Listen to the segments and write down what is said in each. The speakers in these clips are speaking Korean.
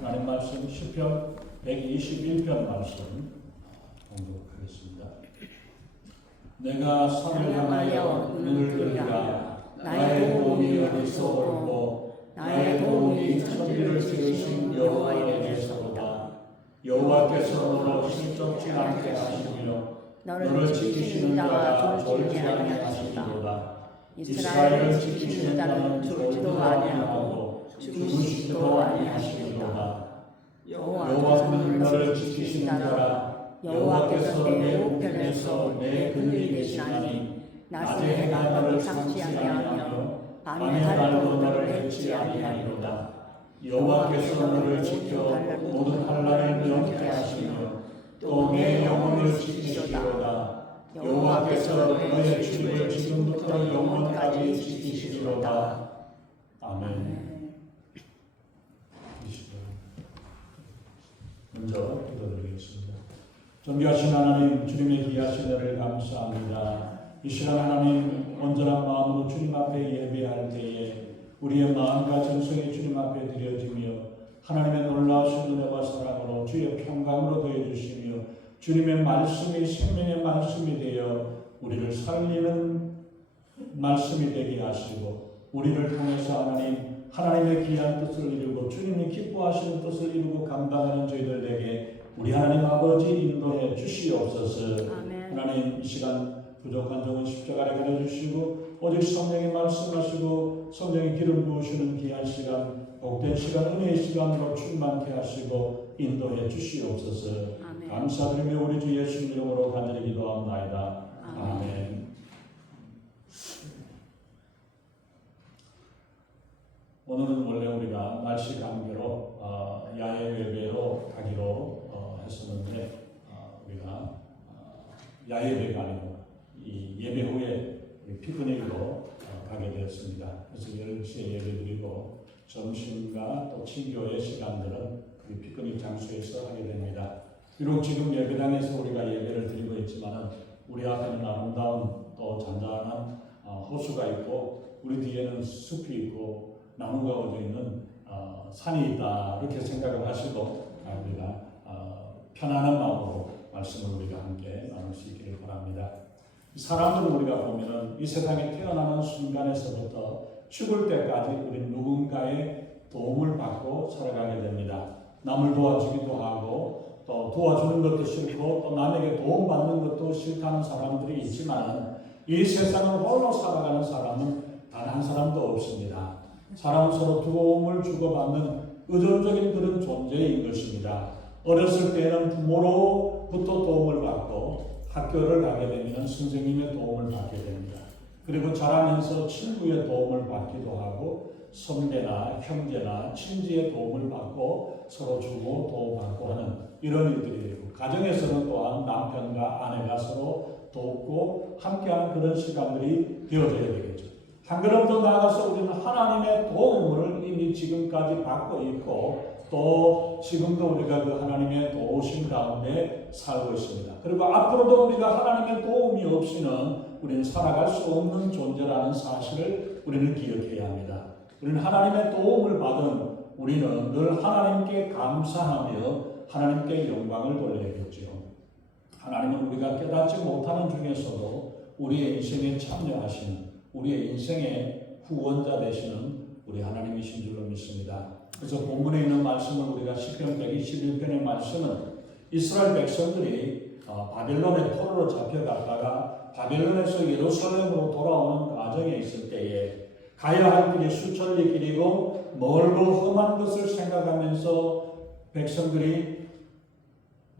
하나님 말씀 시편 121편 말씀 공독하겠습니다. 내가 산을 향하여 눈을 들리라. 나의 도움이 어디서 올고 나의 도움이 천지를 지으신 여호와에게서로다. 여호와께서 너를 실족지 않게 하시며 너를 지키시는 자가 졸지 아니하시리로다. 이스라엘을 지키시는 자는 졸지도 아니하고 주무시지도 아니하시리로다. 여호와는 너를 지키시는 자라. 여호와께서 내 우편에서 내 근리 계시나니 낮에 해가 너를 상치 아니하며 밤에 달도 너를 해치 아니하리로다. 여호와께서 너를 지켜 모든 환난을 면케하시며 또 내 영혼을 지키시리로다. 여호와께서 너의 출입을 지금부터 영원까지 지키시리로다. 아멘. 먼저 기도드리겠습니다. 존귀하신 하나님, 주님의 귀하신 은혜를 감사합니다. 이 시간 하나님 온전한 마음으로 주님 앞에 예배할 때에 우리의 마음과 정성이 주님 앞에 드려지며 하나님의 놀라우신 은혜와 사랑으로 주의 평강으로 더해주시며 주님의 말씀이 생명의 말씀이 되어 우리를 살리는 말씀이 되게 하시고 우리를 통해서 하나님의 귀한 뜻을 이루고 주님이 기뻐하시는 뜻을 이루고 감당하는 저희들에게 우리 하나님 아버지 인도해 주시옵소서. 아멘. 하나님 이 시간 부족한 종은 십자가에 가려주시고 오직 성령이 말씀하시고 성령이 기름 부으시는 귀한 시간 복된 시간 은혜의 시간으로 충만케 하시고 인도해 주시옵소서. 아멘. 감사드리며 우리 주 예수 이름으로 간절히 기도합나이다. 아멘. 오늘은 원래 우리가 날씨 관계로 야외 예배로 가기로 했었는데 우리가 야외 예배가 아니고 이 예배 후에 우리 피크닉으로 가게 되었습니다. 그래서 10시에 예배드리고 점심과 또 친교의 시간들은 우리 피크닉 장소에서 하게 됩니다. 비록 지금 예배당에서 우리가 예배를 드리고 있지만 우리 앞에는 아름다운 또 잔잔한 호수가 있고 우리 뒤에는 숲이 있고 나무가 어져 있는 산이 있다 이렇게 생각을 하시고 우리가 편안한 마음으로 말씀을 우리가 함께 나눌 수 있기를 바랍니다. 사람들을 우리가 보면은 이 세상에 태어나는 순간에서부터 죽을 때까지 우리는 누군가의 도움을 받고 살아가게 됩니다. 남을 도와주기도 하고 또 도와주는 것도 싫고 또 남에게 도움받는 것도 싫다는 사람들이 있지만 이 세상을 홀로 살아가는 사람은 단 한 사람도 없습니다. 사람은 서로 도움을 주고받는 의존적인 그런 존재인 것입니다. 어렸을 때는 부모로부터 도움을 받고 학교를 가게 되면 선생님의 도움을 받게 됩니다. 그리고 자라면서 친구의 도움을 받기도 하고 선배나 형제나 친지의 도움을 받고 서로 주고 도움받고 하는 이런 일들이 되고 가정에서는 또한 남편과 아내가 서로 돕고 함께하는 그런 시간들이 되어져야 되겠죠. 한 걸음 더 나아가서 우리는 하나님의 도움을 이미 지금까지 받고 있고 또 지금도 우리가 그 하나님의 도우심 가운데 살고 있습니다. 그리고 앞으로도 우리가 하나님의 도움이 없이는 우리는 살아갈 수 없는 존재라는 사실을 우리는 기억해야 합니다. 우리는 하나님의 도움을 받은 우리는 늘 하나님께 감사하며 하나님께 영광을 돌려야겠죠. 하나님은 우리가 깨닫지 못하는 중에서도 우리의 인생에 참여하시는 우리의 인생의 후원자 되시는 우리 하나님이신 줄로 믿습니다. 그래서 본문에 있는 말씀을 우리가 시편 121편의 말씀은 이스라엘 백성들이 바벨론의 포로로 잡혀갔다가 바벨론에서 예루살렘으로 돌아오는 과정에 있을 때에 가야 할 길이 수천리 길이고 멀고 험한 것을 생각하면서 백성들이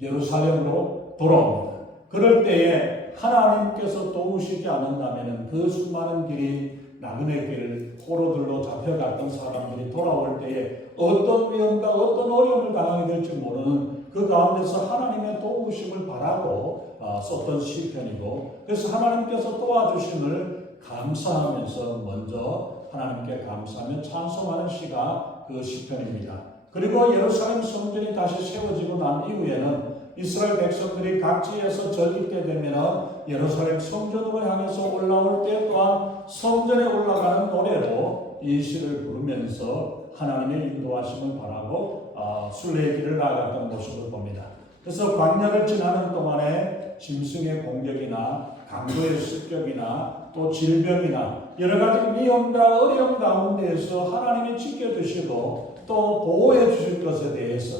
예루살렘으로 돌아옵니다. 그럴 때에 하나님께서 도우시지 않는다면 그 수많은 길이 나그네 길 포로들로 잡혀갔던 사람들이 돌아올 때에 어떤 위험과 어떤 어려움을 당하게 될지 모르는 그 가운데서 하나님의 도우심을 바라고 썼던 시편이고 그래서 하나님께서 도와주심을 감사하면서 먼저 하나님께 감사하며 찬송하는 시가 그 시편입니다. 그리고 예루살렘 성전이 다시 세워지고 난 이후에는 이스라엘 백성들이 각지에서 전입게 되면 예루살렘 성전으로 향해서 올라올 때 또한 성전에 올라가는 노래로 이 시를 부르면서 하나님의 인도하심을 바라고 순례의 길을 나아갔던 모습을 봅니다. 그래서 광야를 지나는 동안에 짐승의 공격이나 강도의 습격이나 또 질병이나 여러 가지 위험과 어려움 가운데에서 하나님이 지켜주시고 또 보호해 주실 것에 대해서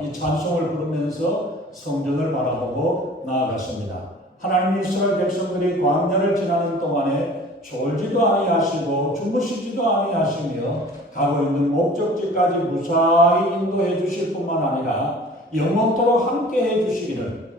이 찬송을 부르면서 성전을 바라보고 나아갔습니다. 하나님 이스라엘 백성들이 광야를 지나는 동안에 졸지도 아니하시고 주무시지도 아니하시며 가고 있는 목적지까지 무사히 인도해 주실 뿐만 아니라 영원토록 함께 해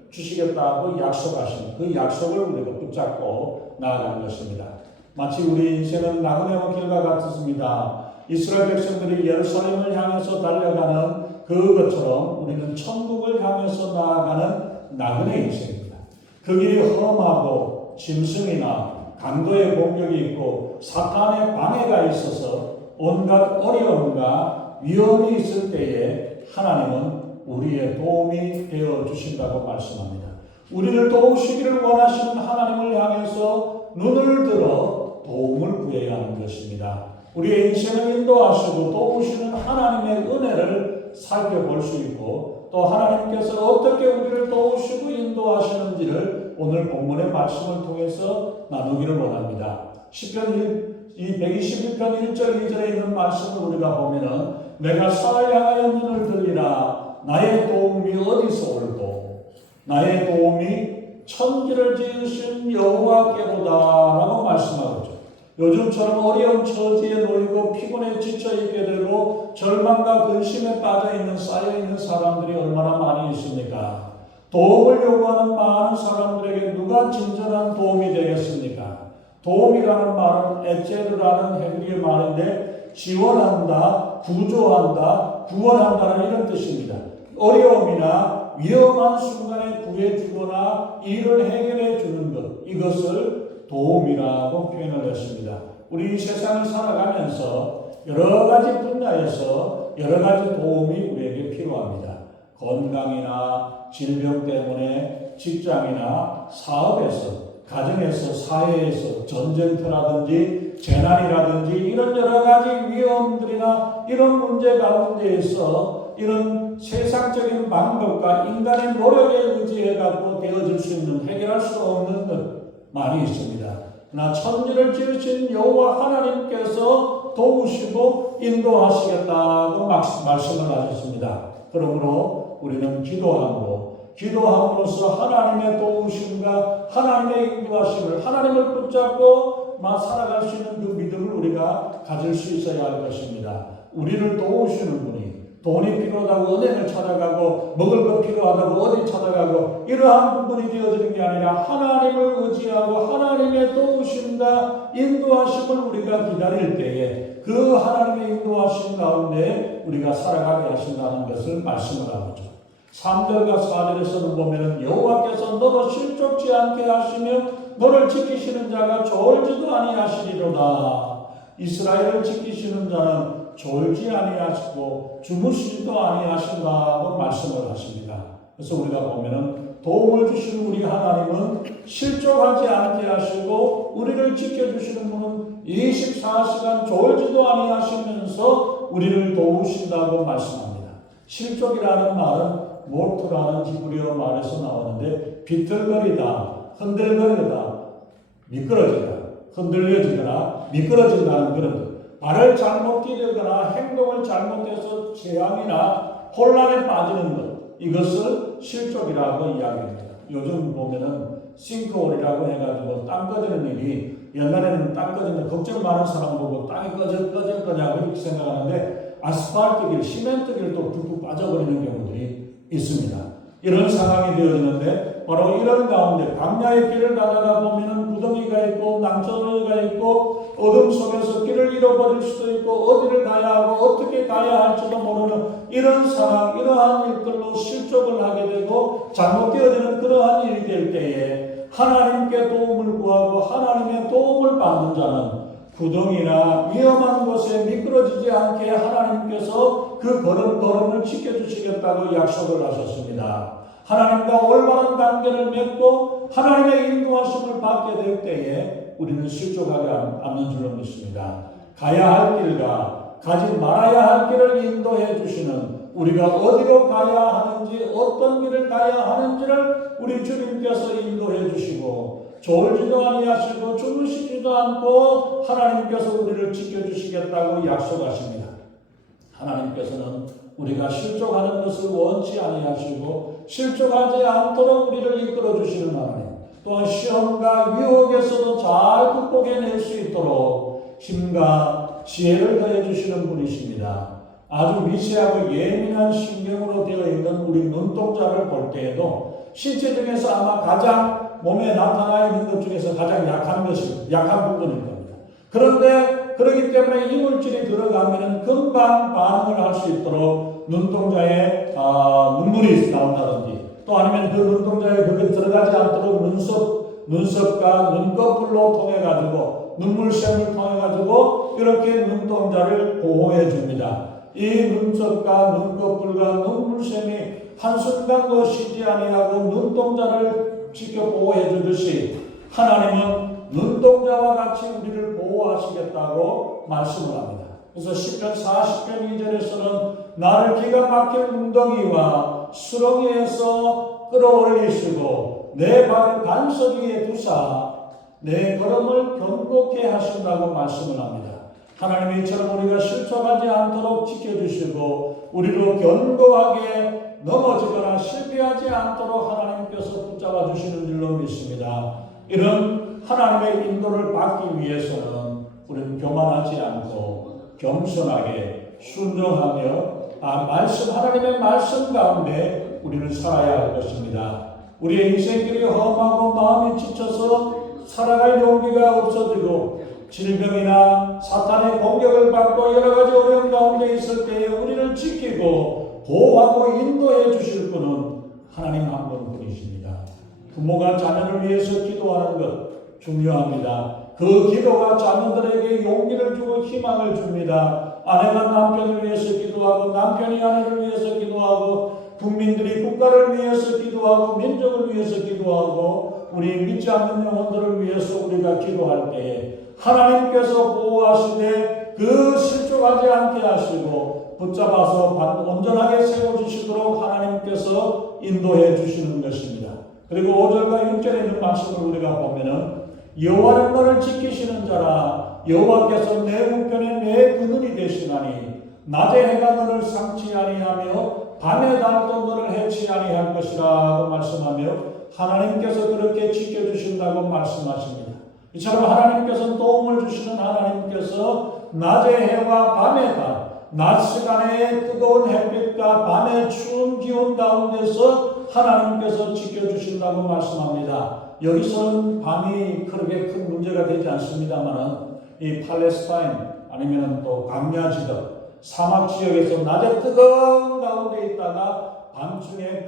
주시겠다고 약속하신 그 약속을 우리가 붙잡고 나아가는 것입니다. 마치 우리 인생은 나그네의 길과 같습니다. 이스라엘 백성들이 예루살렘을 향해서 달려가는 그것처럼 우리는 천국을 향해서 나아가는 나그네 인생입니다. 그 길이 험하고 짐승이나 강도의 공격이 있고 사탄의 방해가 있어서 온갖 어려움과 위험이 있을 때에 하나님은 우리의 도움이 되어 주신다고 말씀합니다. 우리를 도우시기를 원하시는 하나님을 향해서 눈을 들어 도움을 구해야 하는 것입니다. 우리의 인생을 인도하시고 도우시는 하나님의 은혜를 살펴볼 수 있고 또 하나님께서 어떻게 우리를 도우시고 인도하시는지를 오늘 본문의 말씀을 통해서 나누기를 원합니다. 시편 121편 1절 2절에 있는 말씀을 우리가 보면은 내가 산을 향하여 눈을 들리라 나의 도움이 어디서 올고 나의 도움이 천지를 지으신 여호와께로다 라고 말씀하고 있죠. 요즘처럼 어려운 처지에 놓이고 피곤에 지쳐 있게 되고 절망과 근심에 빠져있는 쌓여있는 사람들이 얼마나 많이 있습니까? 도움을 요구하는 많은 사람들에게 누가 진정한 도움이 되겠습니까? 도움이라는 말은 에체르라는 헤브리어 말인데 지원한다, 구조한다, 구원한다는 이런 뜻입니다. 어려움이나 위험한 순간에 구해주거나 일을 해결해 주는 것, 이것을 도움이라고 표현을 했습니다. 우리 세상을 살아가면서 여러 가지 분야에서 여러 가지 도움이 우리에게 필요합니다. 건강이나 질병 때문에 직장이나 사업에서 가정에서 사회에서 전쟁터라든지 재난이라든지 이런 여러 가지 위험들이나 이런 문제 가운데에서 이런 세상적인 방법과 인간의 노력에 의지해 갖고 되어질 수 있는 해결할 수 없는 것 많이 있습니다. 그러나 천지를 지으신 여호와 하나님께서 도우시고 인도하시겠다고 말씀을 하셨습니다. 그러므로 우리는 기도함으로써 하나님의 도우심과 하나님의 인도하심을 하나님을 붙잡고 살아갈 수 있는 그 믿음을 우리가 가질 수 있어야 할 것입니다. 우리를 도우시는 분이 돈이 필요하다고 은행을 찾아가고 먹을 것 필요하다고 어디 찾아가고 이러한 부분이 되어지는 게 아니라 하나님을 의지하고 하나님의 도우심과 인도하심을 우리가 기다릴 때에 그 하나님의 인도하심 가운데 우리가 살아가게 하신다는 것을 말씀을 하고 있죠. 3절과 4절에서는 보면 여호와께서 너로 실족지 않게 하시며 너를 지키시는 자가 졸지도 아니하시리로다. 이스라엘을 지키시는 자는 졸지 아니하시고 주무시지도 아니하신다고 말씀을 하십니다. 그래서 우리가 보면은 도움을 주시는 우리 하나님은 실족하지 않게 하시고 우리를 지켜주시는 분은 24시간 졸지도 아니하시면서 우리를 도우신다고 말씀합니다. 실족이라는 말은 몰트라는 히브리어 말에서 나오는데 비틀거리다, 흔들거리다, 미끄러지다, 흔들려지거나 미끄러진다는 그런 것. 발을 잘못 디디거나 행동을 잘못해서 재앙이나 혼란에 빠지는 것, 이것을 실족이라고 이야기합니다. 요즘 보면은 싱크홀이라고 해가지고 땅 꺼지는 일이 옛날에는 땅 꺼지면 걱정 많은 사람 보고 땅이 꺼질 거냐고 이렇게 생각하는데 아스팔트 길, 시멘트 길도 뚝뚝 빠져버리는 경우들이 있습니다. 이런 상황이 되어지는데 바로 이런 가운데 광야의 길을 가다가 보면은 구덩이가 있고 낭떠러지가 있고 어둠 속에서 길을 잃어버릴 수도 있고 어디를 가야 하고 어떻게 가야 할지도 모르는 이런 상황, 이러한 일들로 실족을 하게 되고 잘못되어지는 그러한 일이 될 때에 하나님께 도움을 구하고 하나님의 도움을 받는 자는 구덩이나 위험한 곳에 미끄러지지 않게 하나님께서 그 걸음걸음을 지켜주시겠다고 약속을 하셨습니다. 하나님과 올바른 관계를 맺고 하나님의 인도하심을 받게 될 때에 우리는 실족하지 않는 줄로 믿습니다. 가야 할 길과 가지 말아야 할 길을 인도해 주시는, 우리가 어디로 가야 하는지 어떤 길을 가야 하는지를 우리 주님께서 인도해 주시고, 졸지도 아니하시고 주무시지도 않고 하나님께서 우리를 지켜주시겠다고 약속하십니다. 하나님께서는 우리가 실족하는 것을 원치 아니하시고 실족하지 않도록 우리를 이끌어 주시는 하나님, 또한 시험과 유혹에서도 잘 극복해낼 수 있도록 힘과 지혜를 더해 주시는 분이십니다. 아주 미세하고 예민한 신경으로 되어 있는 우리 눈동자를 볼 때에도 신체 중에서 아마 가장 몸에 나타나 있는 것 중에서 가장 약한 부분일 겁니다. 그런데 그렇기 때문에 이물질이 들어가면 금방 반응을 할 수 있도록 눈동자에 눈물이 나온다든지, 또 아니면 그 눈동자에 그게 들어가지 않도록 눈썹과 눈꺼풀로 통해 가지고 눈물샘을 통해 가지고 이렇게 눈동자를 보호해 줍니다. 이 눈썹과 눈꺼풀과 눈물샘이 한순간도 쉬지 아니하고 눈동자를 지켜 보호해 주듯이 하나님은 눈동자와 같이 우리를 보호하시겠다고 말씀을 합니다. 그래서 시편 40편 2절에서는 나를 기가 막힐 웅덩이와 수렁에서 끌어올리시고 내 발을 반석 위에 두사 내 걸음을 견고케 하신다고 말씀을 합니다. 하나님이 이처럼 우리가 실족하지 않도록 지켜주시고 우리로 견고하게 넘어지거나 실패하지 않도록 하나님께서 붙잡아 주시는 줄로 믿습니다. 이런 하나님의 인도를 받기 위해서는 우리는 교만하지 않고 겸손하게 순종하며 하나님의 말씀 가운데 우리는 살아야 할 것입니다. 우리의 인생길이 험하고 마음이 지쳐서 살아갈 용기가 없어지고 질병이나 사탄의 공격을 받고 여러 가지 어려움 가운데 있을 때에 우리를 지키고 보호하고 인도해 주실 분은 하나님 한 분뿐이십니다. 부모가 자녀를 위해서 기도하는 것 중요합니다. 그 기도가 자녀들에게 용기를 주고 희망을 줍니다. 아내가 남편을 위해서 기도하고 남편이 아내를 위해서 기도하고 국민들이 국가를 위해서 기도하고 민족을 위해서 기도하고 우리 믿지 않는 영혼들을 위해서 우리가 기도할 때에 하나님께서 보호하시되 그 실족하지 않게 하시고 붙잡아서 온전하게 세워주시도록 하나님께서 인도해 주시는 것입니다. 그리고 5절과 6절에 있는 말씀을 우리가 보면은 여호와는 너를 지키시는 자라 여호와께서 내 우편에 내 그늘이 되시나니 낮에 해가 너를 상치 아니하며 밤에 달도 너를 해치 아니할 것이라고 말씀하며 하나님께서 그렇게 지켜주신다고 말씀하십니다. 이처럼 하나님께서 도움을 주시는 하나님께서 낮의 해와 밤의 달, 낮 시간에 뜨거운 햇빛과 밤의 추운 기온 가운데서 하나님께서 지켜주신다고 말씀합니다. 여기서는 밤이 그렇게 큰 문제가 되지 않습니다만 이 팔레스타인 아니면 또 광야 지역 사막 지역에서 낮에 뜨거운 가운데 있다가 밤중에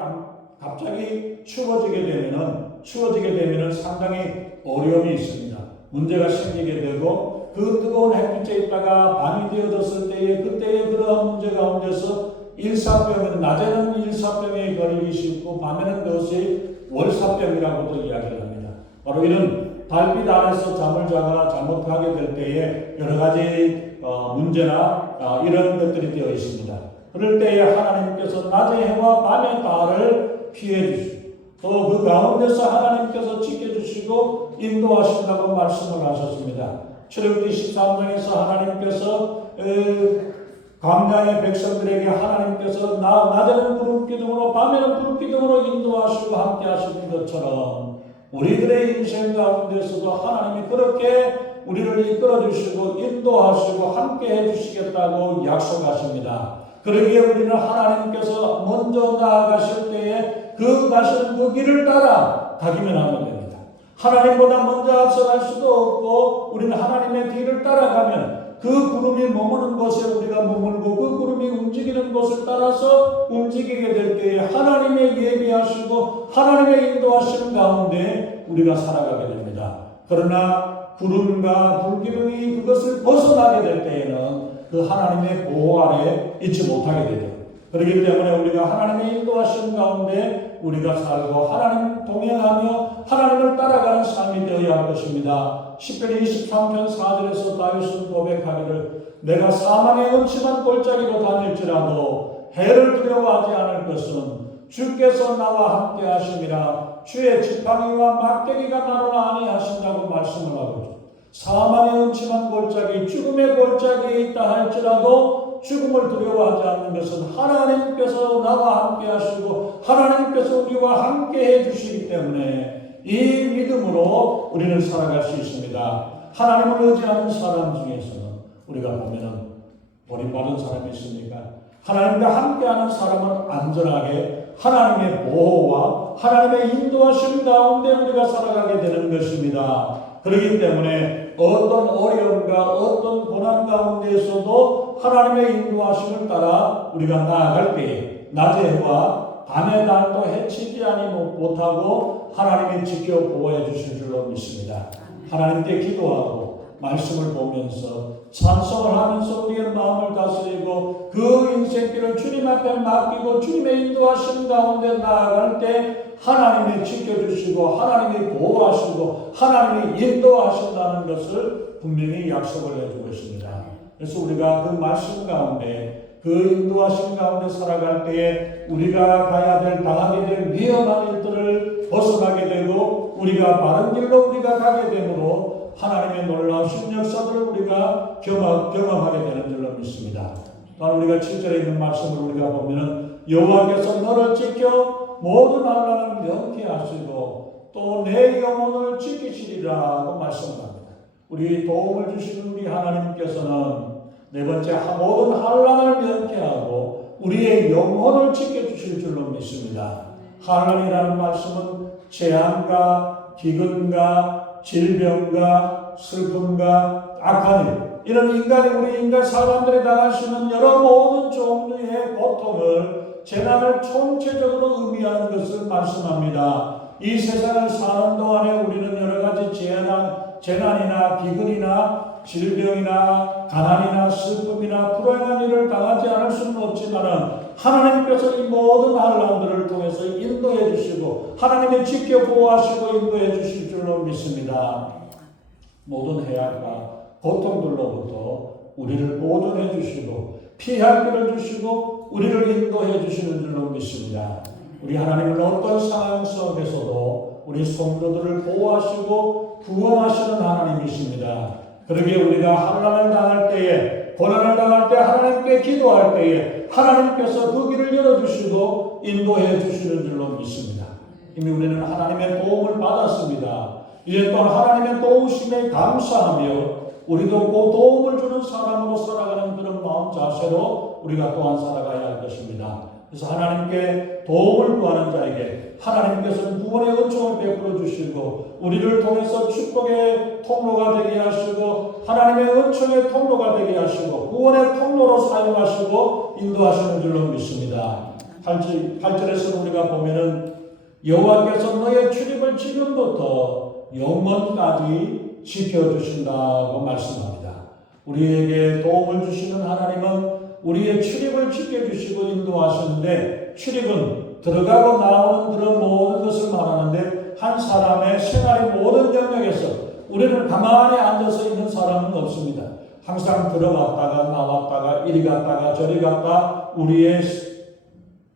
갑자기 추워지게 되면은 상당히 어려움이 있습니다. 문제가 생기게 되고 그 뜨거운 햇빛에 있다가 밤이 되어졌을 때에 그때의 그러한 문제 가운데서 일사병은 낮에는 일사병에 걸리기 쉽고 밤에는 그것이 월사병이라고도 이야기를 합니다. 바로 이런 달빛 아래서 잠을 자거나 잘못하게 될 때에 여러 가지 문제나 이런 것들이 되어 있습니다. 그럴 때에 하나님께서 낮의 해와 밤의 달을 피해 주시고 또 그 가운데서 하나님께서 지켜주시고 인도하신다고 말씀을 하셨습니다. 출애굽기 13장에서 하나님께서 광야의 백성들에게 하나님께서 낮에는 구름 기둥으로 밤에는 불 기둥으로 인도하시고 함께 하시는 것처럼 우리들의 인생 가운데서도 하나님이 그렇게 우리를 이끌어 주시고 인도하시고 함께 해주시겠다고 약속하십니다. 그러기에 우리는 하나님께서 먼저 나아가실 때에 그 가시는 그 길을 따라 가기만 하면 됩니다. 하나님보다 먼저 앞서갈 수도 없고 우리는 하나님의 뒤를 따라가면 그 구름이 머무는 곳에 우리가 머물고 그 구름이 움직이는 곳을 따라서 움직이게 될 때에 하나님의 예비하시고 하나님의 인도하시는 가운데 우리가 살아가게 됩니다. 그러나 구름과 불기둥이 그것을 벗어나게 될 때에는 그 하나님의 보호 아래 있지 못하게 되죠. 그렇기 때문에 우리가 하나님의 인도하신 가운데 우리가 살고 하나님 동행하며 하나님을 따라가는 삶이 되어야 할 것입니다. 시편 23편 4절에서 다윗은 고백하기를 내가 사망의 음침한 골짜기로 다닐지라도 해를 두려워하지 않을 것은 주께서 나와 함께 하심이라. 주의 지팡이와 막대기가 나를 안위하신다고 말씀을 하고 있습니다. 사망의 음침한 골짜기, 죽음의 골짜기에 있다 할지라도 죽음을 두려워하지 않는 것은 하나님께서 나와 함께 하시고 하나님께서 우리와 함께 해주시기 때문에 이 믿음으로 우리는 살아갈 수 있습니다. 하나님을 의지하는 사람 중에서는 우리가 보면은 버림받은 사람이 있습니까? 하나님과 함께하는 사람은 안전하게 하나님의 보호와 하나님의 인도하심 가운데 우리가 살아가게 되는 것입니다. 그렇기 때문에 어떤 어려움과 어떤 고난 가운데에서도 하나님의 인도하심을 따라 우리가 나아갈 때에 낮의 해와 밤의 달도 해치지 못하고 하나님이 지켜 보호해 주실 줄로 믿습니다. 하나님께 기도하고 말씀을 보면서 찬송을 하면서 우리의 마음을 다스리고 그 인생길을 주님 앞에 맡기고 주님의 인도하심 가운데 나아갈 때 하나님이 지켜주시고 하나님이 보호하시고 하나님이 인도하신다는 것을 분명히 약속을 해주고 있습니다. 그래서 우리가 그 말씀 가운데 그 인도하심 가운데 살아갈 때에 우리가 가야 될 당하게 될 위험한 일들을 벗어나게 되고 우리가 바른 길로 우리가 가게 되므로 하나님의 놀라우신 역사들을 우리가 경험하게 되는 줄로 믿습니다. 또한 우리가 7절에 있는 말씀을 우리가 보면은 여호와께서 너를 지켜 모든 환난을 명쾌하시고 또 내 영혼을 지키시리라고 말씀합니다. 우리 도움을 주시는 우리 하나님께서는 네 번째 모든 환난을 명쾌하고 우리의 영혼을 지켜주실 줄로 믿습니다. 환난이라는 말씀은 재앙과 기근과 질병과 슬픔과 악한 일 이런 우리 인간 사람들이 당하시는 여러 모든 종류의 고통을 재난을 총체적으로 의미하는 것을 말씀합니다. 이 세상을 사는 동안에 우리는 여러 가지 재난이나 기근이나 질병이나 가난이나 슬픔이나 불행한 일을 당하지 않을 수는 없지만 하나님께서 이 모든 환난들을 통해서 인도해 주시고 하나님이 지켜 보호하시고 인도해 주실 줄로 믿습니다. 모든 해악과 고통들로부터 우리를 보존해 주시고 피할 길을 주시고 우리를 인도해 주시는 줄로 믿습니다. 우리 하나님은 어떤 상황 속에서도 우리 성도들을 보호하시고 구원하시는 하나님이십니다. 그러기에 우리가 환난을 당할 때에 고난을 당할 때 하나님께 기도할 때에 하나님께서 그 길을 열어주시고 인도해 주시는 줄로 믿습니다. 이미 우리는 하나님의 도움을 받았습니다. 이제 또 하나님의 도우심에 감사하며 우리도 그 도움을 주는 사람으로 살아가는 그런 마음 자세로 우리가 또한 살아가야 할 것입니다. 그래서 하나님께 도움을 구하는 자에게 하나님께서는 구원의 은총을 베풀어 주시고 우리를 통해서 축복의 통로가 되게 하시고 하나님의 은총의 통로가 되게 하시고 구원의 통로로 사용하시고 인도하시는 줄로 믿습니다. 8절에서 우리가 보면은 여호와께서 너의 출입을 지금부터 영원까지 지켜주신다고 말씀합니다. 우리에게 도움을 주시는 하나님은 우리의 출입을 지켜주시고 인도하시는데 출입은 들어가고 나오는 그런 모든 것을 말하는데 한 사람의 생활의 모든 영역에서 우리는 가만히 앉아서 있는 사람은 없습니다. 항상 들어갔다가 나왔다가 이리 갔다가 저리 갔다 우리의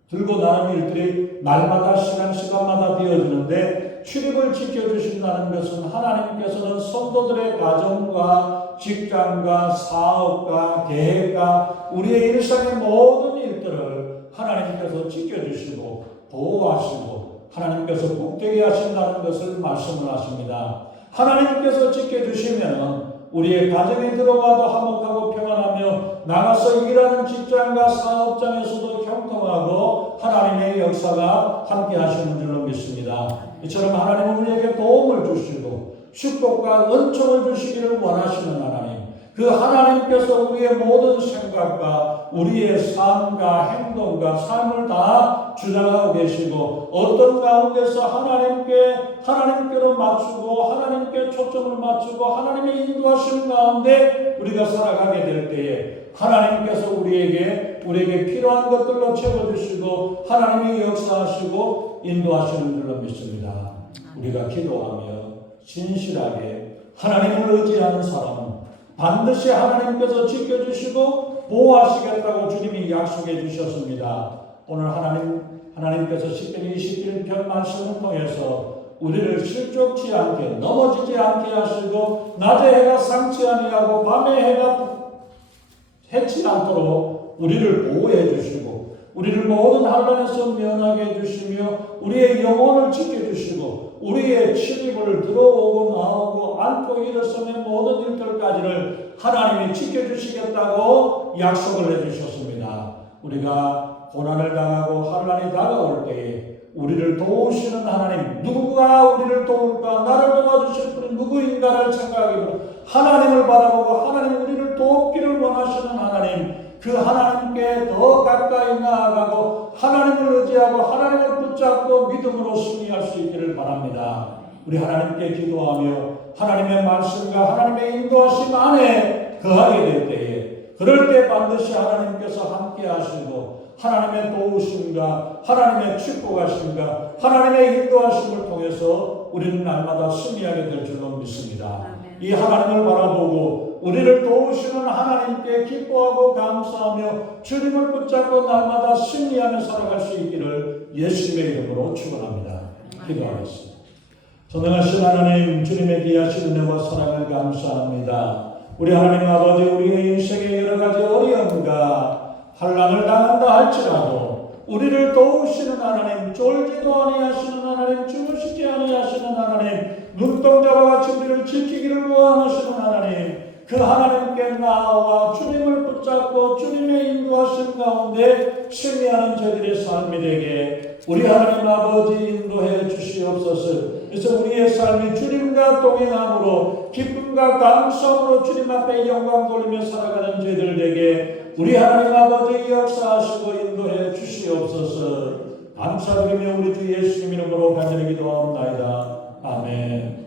들고 나는 일들이 날마다 시간마다 되어지는데 출입을 지켜주신다는 것은 하나님께서는 성도들의 가정과 직장과 사업과 계획과 우리의 일상의 모든 일들을 하나님께서 지켜주시고 보호하시고 하나님께서 복되게 하신다는 것을 말씀을 하십니다. 하나님께서 지켜주시면 우리의 가정에 들어가도 화목하고 평안하며 나가서 일하는 직장과 사업장에서도 형통하고 하나님의 역사가 함께 하시는 줄로 믿습니다. 이처럼 하나님은 우리에게 도움을 주시고 축복과 은총을 주시기를 원하시는 하나님, 그 하나님께서 우리의 모든 생각과 우리의 삶과 행동과 삶을 다 주장하고 계시고 어떤 가운데서 하나님께로 맞추고 하나님께 초점을 맞추고 하나님의 인도하심 가운데 우리가 살아가게 될 때에 하나님께서 우리에게 우리에게 필요한 것들로 채워주시고 하나님이 역사하시고 인도하시는 줄로 믿습니다. 우리가 기도하며 진실하게 하나님을 의지하는 사람은 반드시 하나님께서 지켜주시고 보호하시겠다고 주님이 약속해 주셨습니다. 오늘 하나님께서 시편 21편 말씀을 통해서 우리를 실족치 않게 넘어지지 않게 하시고 낮에 해가 상치 아니하고 밤에 해가 해치 않도록 우리를 보호해 주시고 우리를 모든 환난에서 면하게 해주시며 우리의 영혼을 지켜주시고 우리의 출입을 들어오고 나오고 앉고 일어서는 모든 일들까지를 하나님이 지켜주시겠다고 약속을 해주셨습니다. 우리가 고난을 당하고 환난이 다가올 때에 우리를 도우시는 하나님, 누구가 우리를 도울까? 나를 도와주실 분이 누구인가를 생각하기보다 하나님을 바라보고 하나님 우리를 돕기를 원하시는 하나님, 그 하나님께 더 가까이 나아가고 하나님을 의지하고 하나님을 붙잡고 믿음으로 승리할 수 있기를 바랍니다. 우리 하나님께 기도하며 하나님의 말씀과 하나님의 인도하심 안에 거하게 될 때에 그럴 때 반드시 하나님께서 함께 하시고 하나님의 도우심과 하나님의 축복하심과 하나님의 인도하심을 통해서 우리는 날마다 승리하게 될 줄로 믿습니다. 이 하나님을 바라보고 우리를 도우시는 하나님께 기뻐하고 감사하며 주님을 붙잡고 날마다 승리하며 살아갈 수 있기를 예수님의 이름으로 축원합니다. 기도하겠습니다. 전능하신 하나님, 주님의 귀하신 은혜와 사랑을 감사합니다. 우리 하나님 아버지, 우리의 인생의 여러 가지 어려움과 환난을 당한다 할지라도 우리를 도우시는 하나님, 쫄지도 아니하시는 하나님, 주무시지 아니하시는 하나님, 눈동자와 같이 우리를 지키기를 원하시는 하나님, 그 하나님께 나아와 주님을 붙잡고 주님의 인도하심 가운데 승리하는 저희들의 삶이 되게 우리 하나님 아버지 인도해 주시옵소서. 그래서 우리의 삶이 주님과 동행함으로 기쁨과 감사함으로 주님 앞에 영광 돌리며 살아가는 저희들 되게 우리 하나님 아버지 역사하시고 인도해 주시옵소서. 감사드리며 우리 주 예수님 이름으로 간절히 기도하옵나이다. 아멘.